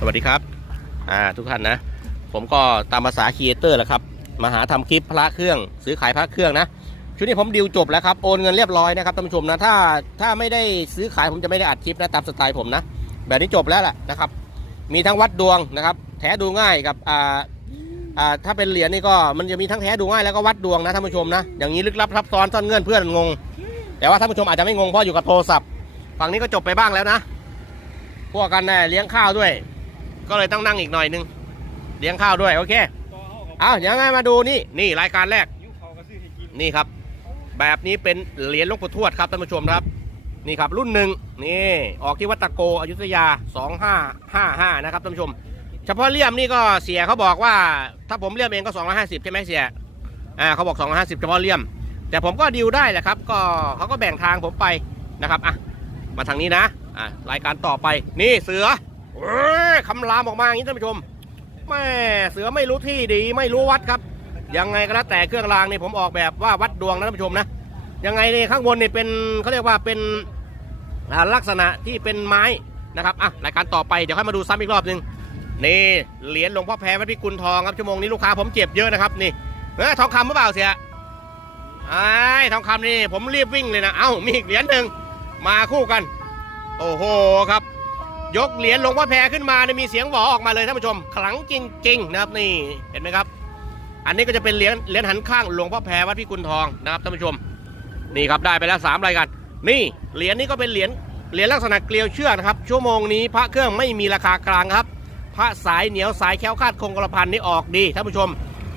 สวัสดีครับอ่าทุกท่านนะ ผมก็ตามภาษาครีเอเตอร์แหละครับมาหาทำคลิปพระเครื่องซื้อขายพระเครื่องนะชุดนี้ผมดิวจบแล้วครับโอนเงินเรียบร้อยนะครับท่านผู้ชมนะถ้าถ้าไม่ได้ซื้อขายผมจะไม่ได้อัดคลิปนะตามสไตล์ผมนะแบบนี้จบแล้วแหละนะครับ มีทั้งวัดดวงนะครับ แท้ดูง่ายกับอ่าอ่าถ้าเป็นเหรียญนี่ก็มันจะมีทั้งแท้ดูง่ายแล้วก็วัดดวงนะท่านผู้ชมนะอย่างนี้ลึกลับซับซ้อนซ่อนเงื่อนเพื่อนงง แต่ว่าท่านผู้ชมอาจจะไม่งงเพราะอยู่กับโทรศัพท์ฝั่งนี้ก็จบไปบ้างแล้วนะพวกกันแน่เลี้ยงข้าวด้วย ก็เลยต้องนั่งอีกหน่อยนึงเลี้ยงข้าวด้วยโอเคเอาเดี๋ยวไงมาดูนี่นี่รายการแรกนี่ครับ แบบนี้เป็นเหรียญหลวงปู่ทวดครับท่านผู้ชมครับ นี่ครับรุ่นหนึ่งนี่ออกที่วัดตะโกอยุธยา 2555 นะครับท่านผู้ชม เฉพาะเลี่ยมนี่ก็เสียเขาบอกว่า ถ้าผมเลี่ยมเองก็ 250 ใช่ไหมเสียอ่าเขาบอก 250 เฉพาะเลี่ยม แต่ผมก็ดิวได้แหละครับ ก็เขาก็แบ่งทางผมไปนะครับอะมาทางนี้นะอะรายการต่อไปนี่เสือ คำรามออกมาอย่างนี้ท่านผู้ชมแม่เสือไม่รู้ที่ดีไม่รู้วัดครับ ยังไงก็แล้วแต่เครื่องรางนี่ผมออกแบบว่าวัดดวงนะท่านผู้ชมนะยังไงนี่ข้างบนนี่เป็นเขาเรียกว่าเป็นลักษณะที่เป็นไม้นะครับอะรายการต่อไปเดี๋ยวค่อยมาดูซ้ำอีกรอบหนึ่งนี่เหรียญหลวงพ่อแพ้วัดพิกุลทองครับชั่วโมงนี้ลูกค้าผมเจ็บเยอะนะครับนี่เออทองคำหรือเปล่าเสียไอ้ทองคำนี่ผมรีบวิ่งเลยนะเอ้ามีอีกเหรียญหนึ่งมาคู่กัน โอ้โหครับ ยกเหรียญหลวงพ่อแพรขึ้นมาเนี่ยมีเสียงหวอออกมาเลยท่านผู้ชมขลังจริง ๆ นะครับนี่เห็นไหมครับ อันนี้ก็จะเป็นเหรียญเหรียญหันข้างหลวงพ่อแพรวัดพิกุลทองนะครับท่านผู้ชมนี่ครับได้ไปแล้วสามรายการนี่เหรียญนี้ก็เป็นเหรียญเหรียญลักษณะเกลียวเชือกนะครับชั่วโมงนี้พระเครื่องไม่มีราคากลางครับ พระสายเหนียวสายแค้วคาดคงกระพันนี่ออกดีท่านผู้ชม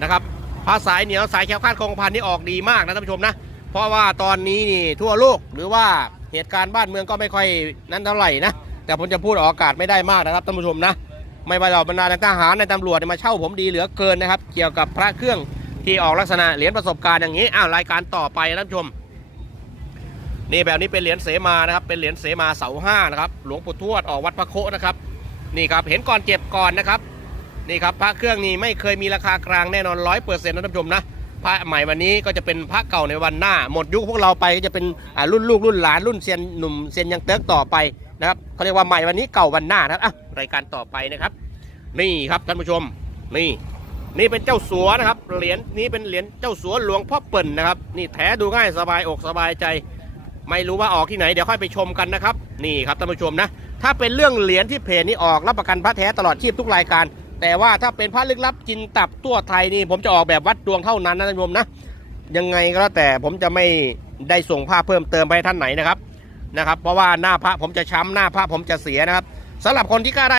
นะครับพระสายเหนียวสายแค้วคาดคงกระพันนี่ออกดีมากนะท่านผู้ชมนะเพราะว่าตอนนี้นี่ทั่วโลกหรือว่าเหตุการณ์บ้านเมืองก็ไม่ค่อยนั้นเท่าไหร่นะ แต่ผมจะพูดออกอากาศไม่ได้มากนะครับท่านผู้ชมนะ ไม่ว่าเราบรรดาในทหารในตำรวจมาเช่าผมดีเหลือเกินนะครับ เกี่ยวกับพระเครื่องที่ออกลักษณะเหรียญประสบการณ์อย่างนี้อ้าวรายการต่อไปท่านผู้ชม นี่แบบนี้เป็นเหรียญเสมานะครับ เป็นเหรียญเสมาเสาห้านะครับ หลวงปู่ทวดออกวัดพระโคนะครับ นี่ครับเห็นก่อนเจ็บก่อนนะครับ นี่ครับพระเครื่องนี้ไม่เคยมีราคากลางแน่นอนร้อยเปอร์เซ็นต์นะท่านผู้ชมนะพระใหม่วันนี้ก็จะเป็นพระเก่าในวันหน้า หมดยุคพวกเราไปก็จะเป็นรุ่นลูกรุ่นหลานรุ่นเซียนหนุ่มเซียนยังเติร์กต่อไป นะครับเขาเรียกว่าใหม่วันนี้เก่าวันหน้านะครับอะรายการต่อไปนะครับ นี่ครับท่านผู้ชมนี่นี่เป็นเจ้าสัวนะครับเหรียญนี้เป็นเหรียญเจ้าสัวหลวงพ่อเปิ่นนะครับ นี่แท้ดูง่ายสบายอกสบายใจ ไม่รู้ว่าออกที่ไหนเดี๋ยวค่อยไปชมกันนะครับ นี่ครับท่านผู้ชมนะ ถ้าเป็นเรื่องเหรียญที่เพจนี้ออกรับประกันพระแท้ตลอดชีพทุกรายการ แต่ว่าถ้าเป็นพระลึกลับจินตับตัวไทยนี่ผมจะออกแบบวัดดวงเท่านั้นนะท่านผู้ชมนะยังไงก็แล้วแต่ผมจะไม่ได้ส่งภาพเพิ่มเติมไปท่านไหนนะครับ นะครับ เพราะว่าหน้าพระผมจะช้ำหน้าพระผมจะเสียนะครับสำหรับคนที่กล้าได้